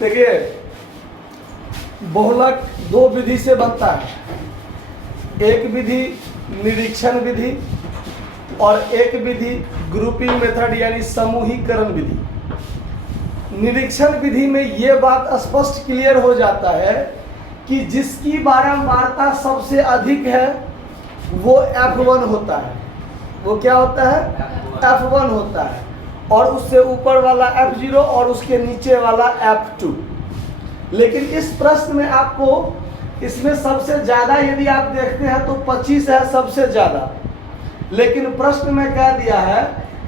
देखिए, बहुलक दो विधि से बनता है। एक विधि निरीक्षण विधि और एक विधि ग्रुपिंग मेथड यानी समूहीकरण विधि। निरीक्षण विधि में ये बात स्पष्ट क्लियर हो जाता है कि जिसकी बारंबारता सबसे अधिक है वो F1 होता है। वो क्या होता है? F1 होता है, और उससे ऊपर वाला F0 और उसके नीचे वाला F2। लेकिन इस प्रश्न में आपको इसमें सबसे ज़्यादा यदि आप देखते हैं तो 25 है सबसे ज़्यादा, लेकिन प्रश्न में कह दिया है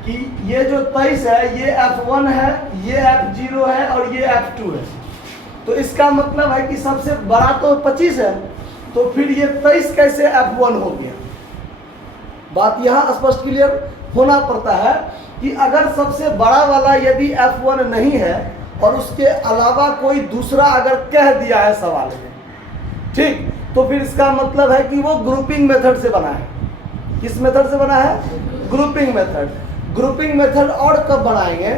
कि ये जो 23 है ये F1 है, ये F0 है और ये F2 है। तो इसका मतलब है कि सबसे बड़ा तो 25 है, तो फिर ये 23 कैसे F1 हो गया? बात यहाँ स्पष्ट क्लियर होना पड़ता है कि अगर सबसे बड़ा वाला यदि F1 नहीं है और उसके अलावा कोई दूसरा अगर कह दिया है सवाल में, ठीक, तो फिर इसका मतलब है कि वो ग्रुपिंग मेथड से बना है। किस मेथड से बना है? Grouping method. ग्रुपिंग मेथड और कब बनाएंगे?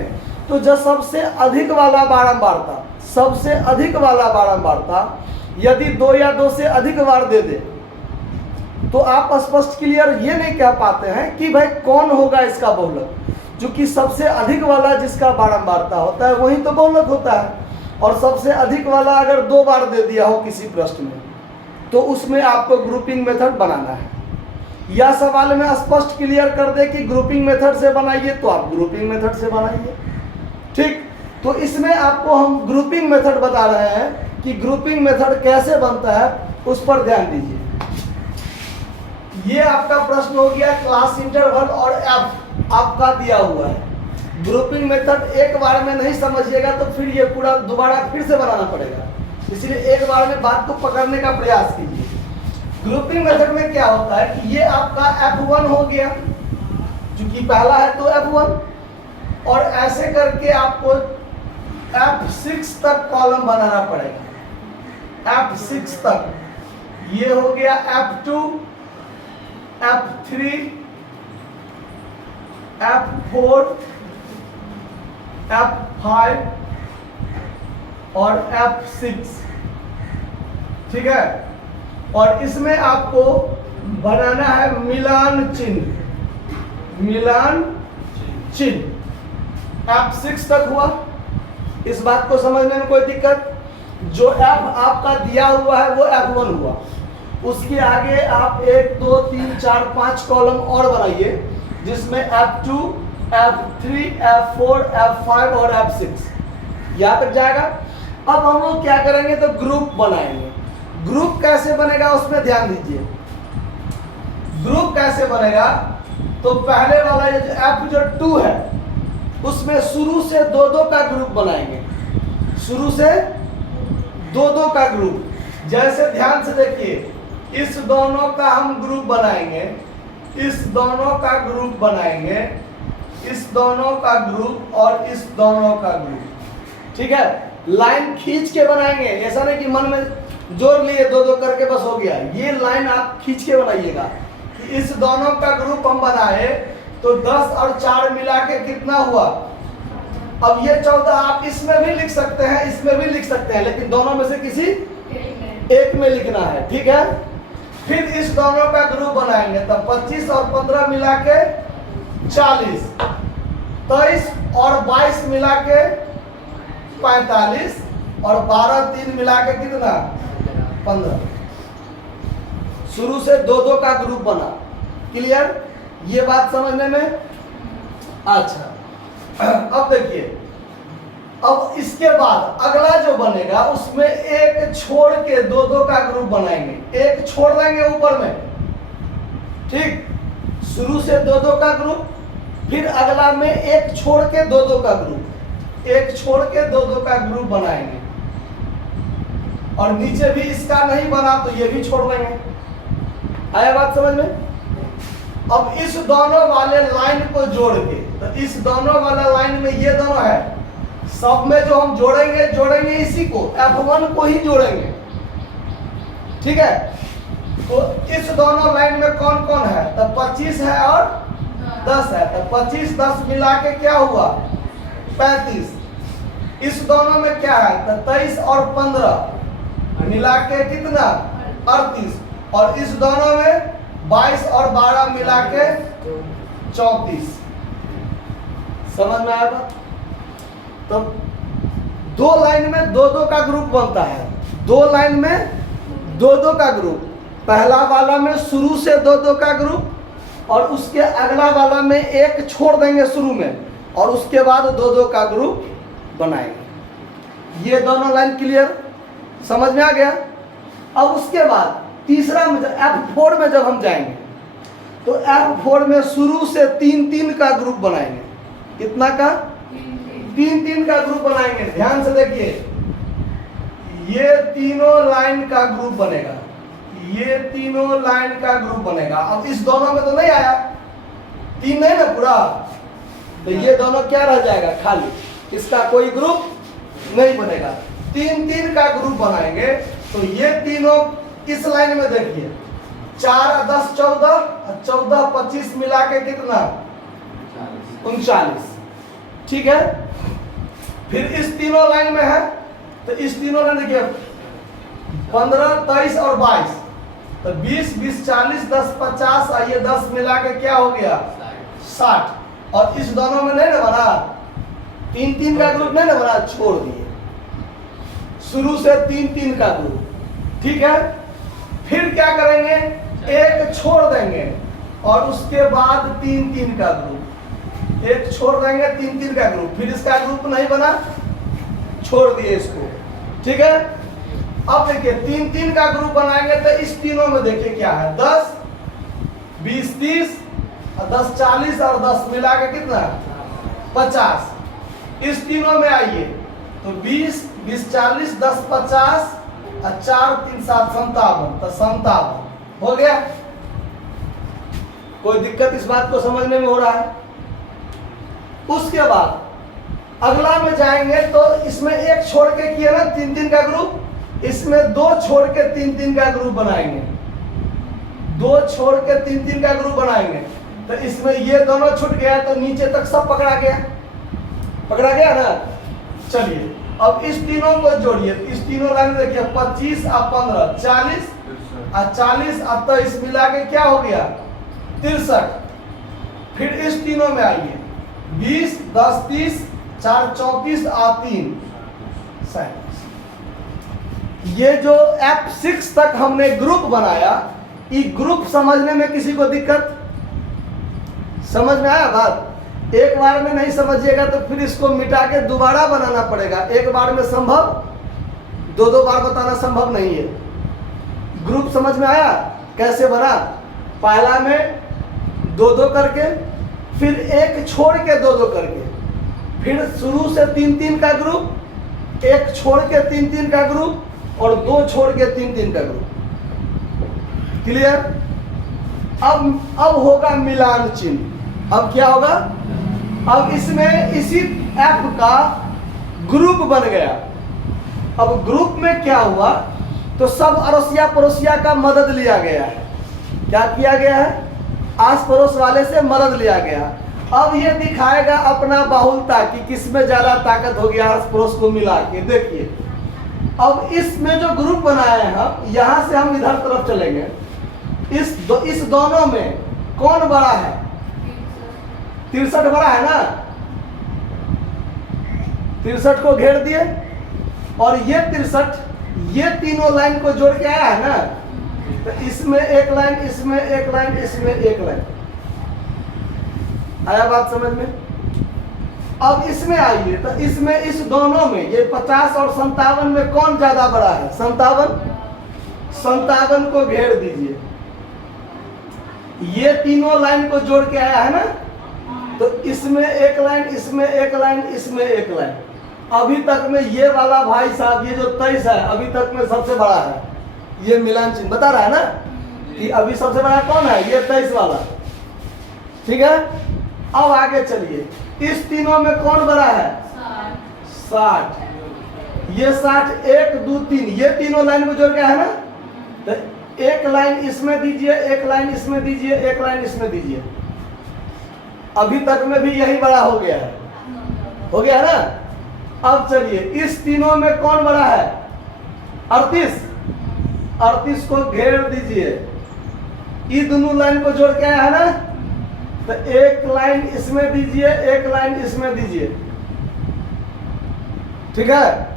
तो जब सबसे अधिक वाला बारंबारता, सबसे अधिक वाला बारंबारता यदि 2 या 2 से अधिक बार दे दे, तो आप स्पष्ट क्लियर ये नहीं कह पाते हैं कि भाई कौन होगा इसका बहुलक। क्योंकि सबसे अधिक वाला जिसका बारंबारता होता है वही तो बहुलक होता है, और सबसे अधिक वाला अगर 2 बार दे दिया हो किसी प्रश्न में, तो उसमें आपको ग्रुपिंग मेथड बनाना है। या सवाल में स्पष्ट क्लियर कर दे कि ग्रुपिंग मेथड से बनाइए, तो आप ग्रुपिंग मेथड से बनाइए। ठीक, तो इसमें आपको हम ग्रुपिंग मेथड बता रहे हैं कि ग्रुपिंग मेथड कैसे बनता है, उस पर ध्यान दीजिए। ये आपका प्रश्न हो गया क्लास इंटरवल और F आपका दिया हुआ है। ग्रुपिंग मेथड एक बार में नहीं समझिएगा तो फिर ये पूरा दोबारा फिर से बनाना पड़ेगा, इसलिए एक बार में बात को पकड़ने का प्रयास कीजिए। ग्रुपिंग मेथड में क्या होता है कि ये आपका F1 हो गया, क्योंकि पहला है तो F1, और ऐसे करके आपको F6 तक कॉलम बनाना पड़ेगा। F6 तक ये हो गया F2, F3, F4, F5 और F6। ठीक है, और इसमें आपको बनाना है मिलान चिन्ह। मिलान चिन्ह F6 तक हुआ। इस बात को समझने में कोई दिक्कत? जो F आपका दिया हुआ है वो F1 हुआ। उसके आगे आप 1 2 3 4 5 कॉलम और बनाइए, जिसमें F2, F3, F4, F5 और F6 यहाँ तक जाएगा। अब हम लोग क्या करेंगे तो ग्रुप बनाएंगे। ग्रुप कैसे बनेगा उसमें ध्यान दीजिए। ग्रुप कैसे बनेगा तो पहले वाला ये जो F2 है उसमें शुरू से 2-2 का ग्रुप बनाएंगे। शुरू से 2-2 का ग्रुप, जैसे ध्यान से देखिए, इस दोनों का हम ग्रुप बनाएंगे, इस दोनों का ग्रुप बनाएंगे, इस दोनों का ग्रुप और इस दोनों का ग्रुप। ठीक है, लाइन खींच के बनाएंगे, ऐसा नहीं कि मन में जोड़ लिए 2-2 करके बस हो गया। ये लाइन आप खींच के बनाइएगा कि इस दोनों का ग्रुप हम बनाए तो 10 और 4 मिला के कितना हुआ। अब ये 14 आप इसमें भी लिख सकते हैं, इसमें भी लिख सकते हैं, लेकिन दोनों में से किसी एक में लिखना है। ठीक है, फिर इस दोनों का ग्रुप बनाएंगे तब 25 और 15 मिला के 40, 23 और 22 मिला के 45 और 12 3 मिला के कितना 15। शुरू से 2-2 का ग्रुप बना। क्लियर? ये बात समझने में? अच्छा, अब देखिए, अब इसके बाद अगला जो बनेगा उसमें एक छोड़ के 2-2 का ग्रुप बनाएंगे। एक छोड़ देंगे ऊपर में, ठीक, शुरू से 2-2 का ग्रुप, फिर अगला में एक छोड़ के 2-2 का ग्रुप, एक छोड़ के 2-2 का ग्रुप बनाएंगे, और नीचे भी इसका नहीं बना तो ये भी छोड़ देंगे। आया बात समझ में? अब इस दोनों वाले लाइन को जोड़ के, तो इस दोनों वाला लाइन में ये दोनों है, सब में जो हम जोड़ेंगे इसी को, F1 को ही जोड़ेंगे। ठीक है, तो इस दोनों लाइन में कौन कौन है? तो 25 है और 10 है, तो 25 10 मिला के क्या हुआ 35। इस दोनों में क्या है? तो 23 और 15 मिला के कितना? 38। और इस दोनों में 22 और 12 मिला के 34। समझ में आया बात? तो दो लाइन में दो दो का ग्रुप बनता है, दो लाइन में दो दो का ग्रुप। पहला वाला में शुरू से दो दो का ग्रुप और उसके अगला वाला में एक छोड़ देंगे शुरू में और उसके बाद दो दो का ग्रुप बनाएंगे। ये दोनों लाइन क्लियर, समझ में आ गया? अब उसके बाद तीसरा में F4 में जब हम जाएंगे तो F4 में शुरू से 3-3 का ग्रुप बनाएंगे। कितना का? 3-3 का ग्रुप बनाएंगे। ध्यान से देखिए, ये तीनों लाइन का ग्रुप बनेगा, ये तीनों लाइन का ग्रुप बनेगा। अब इस दोनों में तो नहीं आया, 3 नहीं ना पूरा, तो ये दोनों क्या रह जाएगा? खाली, इसका कोई ग्रुप नहीं बनेगा। 3-3 का ग्रुप बनाएंगे तो ये तीनों इस लाइन में देखिए, 4 और 10 14 और 14 25 मिला के कितना? 39। ठीक है। फिर इस तीनों लाइन में है तो इस तीनों लाइन देखिए 15 23 और 22, तो 20 20 40 10 50 और ये 10 मिला के क्या हो गया? 60। और इस दोनों में नहीं ना बना, 3-3 का ग्रुप नहीं ना बना, छोड़ दिए। शुरू से 3-3 का ग्रुप। ठीक है। फिर क्या करेंगे? एक छोड़ देंगे और उसके बाद 3-3 का ग्रुप, एक छोड़ देंगे 3-3 का ग्रुप। फिर इसका ग्रुप नहीं बना, छोड़ दिए इसको। ठीक है। अब देखिए 3-3 का ग्रुप बनाएंगे तो इस तीनों में देखिए क्या है? 10 20 30 और 10 40 और 10 मिला के कितना? 50। इस तीनों में आइए तो 20 20 40 10 50 और 4 3 7 57, तो 57 हो गया। कोई दिक्कत इस बात को समझने में हो रहा है? उसके बाद अगला में जाएंगे तो इसमें एक छोड़ के किया ना 3-3 का ग्रुप, इसमें 2 छोड़ के 3-3 का ग्रुप बनाएंगे, 2 छोड़ के 3-3 का ग्रुप बनाएंगे। तो इसमें ये दोनों छूट गया तो नीचे तक सब पकड़ा गया, पकड़ा गया ना। चलिए अब इस तीनों को जोड़िए, इस तीनों लाइन में देखिए 25 और 15 40 और 40 और 23 मिला के क्या हो गया? 63। फिर इस तीनों में आइए 20 10 30 4 34 और 3 37। ये जो F6 तक हमने ग्रुप बनाया, ये ग्रुप समझने में किसी को दिक्कत? समझ में आया बात? एक बार में नहीं समझिएगा तो फिर इसको मिटा के दोबारा बनाना पड़ेगा। एक बार में संभव, 2-2 बार बताना संभव नहीं है। ग्रुप समझ में आया कैसे बना? पहला में 2-2 करके, फिर एक छोड़ के 2-2 करके, फिर शुरू से 3-3 का ग्रुप, एक छोड़ के 3-3 का ग्रुप और 2 छोड़ के 3-3 का ग्रुप। क्लियर? अब होगा मिलान चिन्ह। अब क्या होगा? अब इसमें इसी F का ग्रुप बन गया। अब ग्रुप में क्या हुआ? तो सब अड़ोसिया पड़ोसिया का मदद लिया गया है। क्या किया गया है? आस पड़ोस वाले से मदद लिया गया। अब ये दिखाएगा अपना बाहुलता कि किसमें ज्यादा ताकत हो गया आस पड़ोस को मिला के। देखिए अब इसमें जो ग्रुप बनाए हैं हम, यहां से हम इधर तरफ चलेंगे। इस दोनों में कौन बड़ा है? 63 बड़ा है ना। 63 को घेर दिए और ये 63 ये तीनों लाइन को जोड़ के आया है ना, तो इसमें एक लाइन, इसमें एक लाइन, इसमें एक लाइन। आया बात समझ में? अब इसमें आइए तो इसमें इस दोनों में ये 50 और 57 में कौन ज्यादा बड़ा है? 57 को घेर दीजिए। ये तीनों लाइन को जोड़ के आया है ना, तो इसमें एक लाइन, इसमें एक लाइन, इसमें एक लाइन। अभी तक में ये वाला भाई साहब, ये जो 23 है अभी तक में सबसे बड़ा है। ये मिलान चिन्ह बता रहा है ना कि अभी सबसे बड़ा कौन है? ये 23 वाला। ठीक है। अब आगे चलिए, इस तीनों में कौन बड़ा है? 60। ये 60 1 2 3 ये तीनों लाइन को जोड़ के है ना, तो एक लाइन इसमें दीजिए, एक लाइन इसमें दीजिए, एक लाइन इसमें दीजिए। अभी तक में भी यही बड़ा हो गया है, हो गया ना। अब चलिए इस तीनों में कौन बड़ा है? 38। 38 को घेर दीजिए। ये दोनों लाइन को जोड़ के आया है ना, तो एक लाइन इसमें दीजिए, एक लाइन इसमें दीजिए। ठीक है,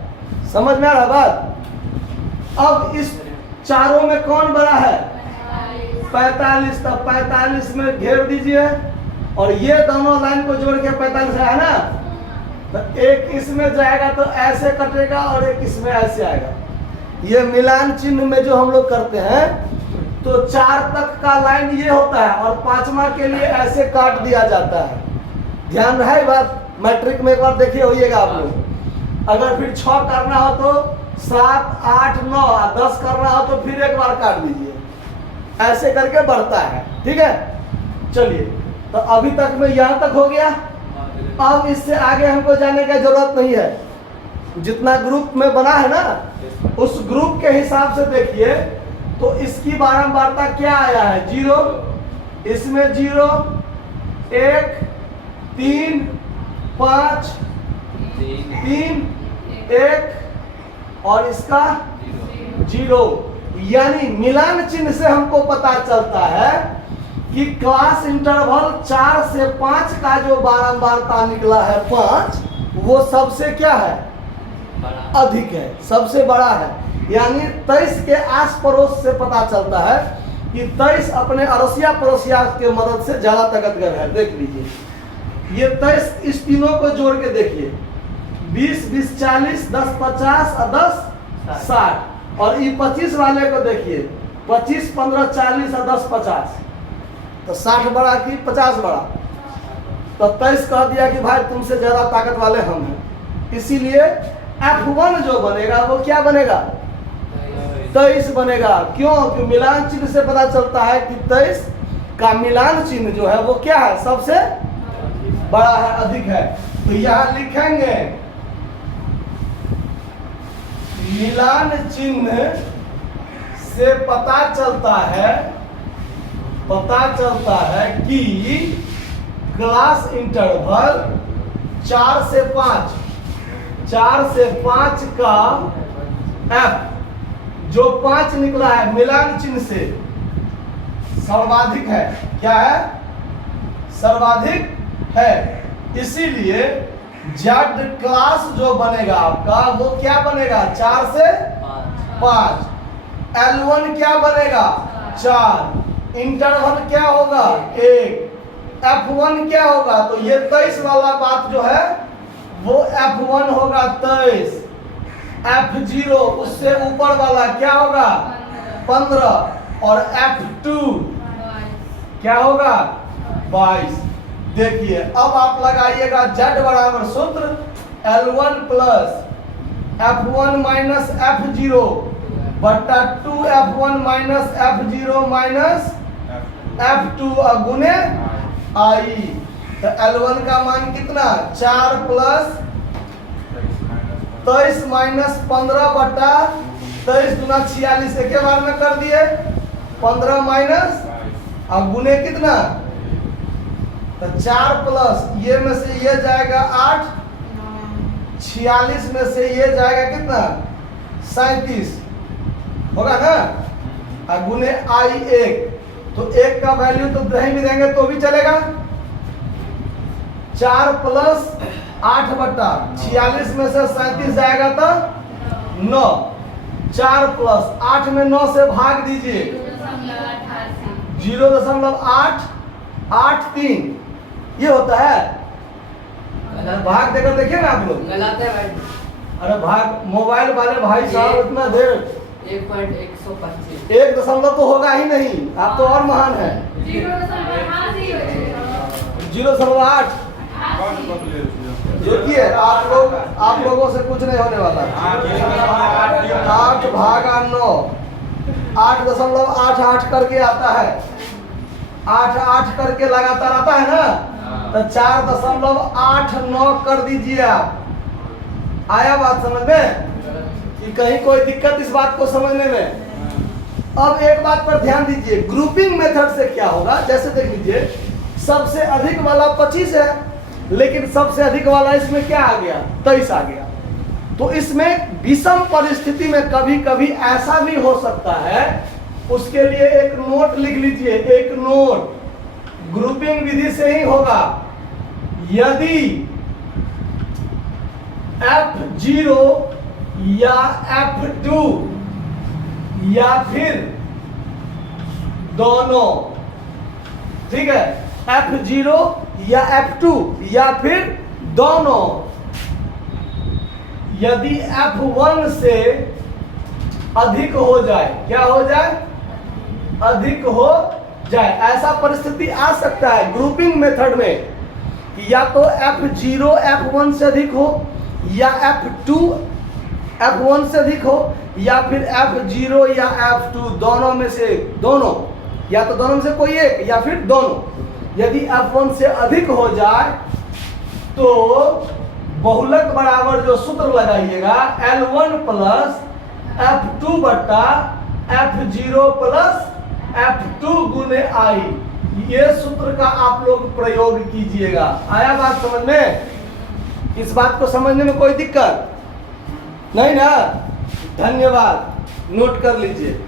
समझ में आ रहा बात? अब इस चारों में कौन बड़ा है? 45। तब 45 में घेर दीजिए और ये दोनों लाइन को जोड़ के 45 है ना, तो एक इसमें जाएगा तो ऐसे कटेगा और एक इसमें ऐसे आएगा। ये मिलान चिन्ह में जो हम लोग करते हैं तो 4 तक का लाइन ये होता है और 5वां के लिए ऐसे काट दिया जाता है। ध्यान रहे बात, मैट्रिक में एक बार देखिए होइएगा आप लोग। अगर फिर 6 करना हो तो 7, 8, 9, 10 करना हो तो फिर एक बार काट दीजिए, ऐसे करके बढ़ता है। ठीक है, चलिए तो अभी तक में यहाँ तक हो गया। अब इससे आगे हमको जाने की जरूरत नहीं है। जितना ग्रुप में बना है ना, उस ग्रुप के हिसाब से देखिए तो इसकी बारंबारता क्या आया है? 0, इसमें 0, 1, 3, 5, 3, 1 और इसका 0। यानी मिलान चिन्ह से हमको पता चलता है कि क्लास इंटरवल 4 से 5 का जो बारंबारता निकला है 5, वो सबसे क्या है? अधिक है, सबसे बड़ा है। यानी 23 के आस पड़ोस से पता चलता है कि 23 अपने अड़ोसिया पड़ोसिया के मदद से ज्यादा ताकतवर है। देख लीजिए ये 23 इस तीनों को जोड़ के देखिए, 20, 20, 40, 10, 50 और 10, 60। और ये 25 वाले को देखिए, 25, 15, 40 और 10, 50। तो 60 बड़ा कि 50 बड़ा? तो 23 कह दिया कि भाई तुमसे ज्यादा ताकत वाले हम हैं। इसीलिए F1 जो बनेगा वो क्या बनेगा? 23 बनेगा। क्यों? कि मिलान चिन्ह से पता चलता है कि 23 का मिलान चिन्ह जो है वो क्या है? सबसे बड़ा है, अधिक है। तो यहां लिखेंगे मिलान चिन्ह से पता चलता है कि क्लास इंटरवल 4 से 5 का F जो 5 निकला है मिलान चिन्ह से सर्वाधिक है। क्या है? सर्वाधिक है। इसीलिए जेड क्लास जो बनेगा आपका वो क्या बनेगा? 4 से 5। L1 क्या बनेगा? 4। इंटरवल क्या होगा? 1। F1 क्या होगा? तो ये 23 वाला बात जो है वो F1 होगा 23। F0 उससे ऊपर वाला क्या होगा? 15। और F2 क्या होगा? 22। देखिए अब आप लगाइएगा Z बराबर सूत्र L1 plus F1 minus F0 बट्टा 2F1 minus F0 minus F2 गुने I। तो L1 का मान कितना? 4 प्लस 23 माइनस 15 बट्टा 23 दूना 46 एक बार में कर दिए। 15 माइनस अब गुने कितना? तो 4 प्लस ये में से ये जाएगा 8, 46 में से ये जाएगा कितना? 37 होगा ना। और गुने I1 तो 1 का वैल्यू तो नहीं भी देंगे तो भी चलेगा। 4 प्लस 8 बट्टा 46 में से 37 जाएगा तो 9। 4 प्लस 8 में 9 से भाग दीजिए 0.883 ये होता है। भाग देकर देखिए ना आप लोग। गलत है भाई। अरे भाग मोबाइल वाले भाई साहब इतना देर 1.125 1 दशमलव तो होगा ही नहीं। आप तो और महान है। 0.8 देखिए आप लोगों से कुछ नहीं होने वाला। 8 भागा 9 8.88 करके आता है। 8 करके लगातार आता है ना। तो 4.89 कर दीजिए आप। आया बात समझ में कि कहीं कोई दिक्कत इस बात को समझने में? अब एक बात पर ध्यान दीजिए, ग्रुपिंग मेथड से क्या होगा। जैसे देख लीजिए सबसे अधिक वाला 25 है, लेकिन सबसे अधिक वाला इसमें क्या आ गया? 23 आ गया। तो इसमें विषम परिस्थिति में कभी कभी ऐसा भी हो सकता है, उसके लिए एक नोट लिख लीजिए, एक नोट ग्रुपिंग विधि से ही होगा। यदि F0 या F2 या फिर दोनों, ठीक है, F0 या F2 या फिर दोनों, यदि F1 से अधिक हो जाए, क्या हो जाए, अधिक हो जाए, ऐसा परिस्थिति आ सकता है ग्रुपिंग मेथड में कि या तो F0 F1 से अधिक हो या F2 F1 से अधिक हो या फिर F0 या F2 दोनों में से, दोनों या तो दोनों में से कोई एक या फिर दोनों। यदि F1 से अधिक हो जाए तो बहुलक बराबर जो सूत्र लगाइएगा L1 प्लस F2 बटा F0 प्लस F2 गुने I, ये सूत्र का आप लोग प्रयोग कीजिएगा। आया बात समझ में? इस बात को समझने में कोई दिक्कत नहीं ना? धन्यवाद, नोट कर लीजिए।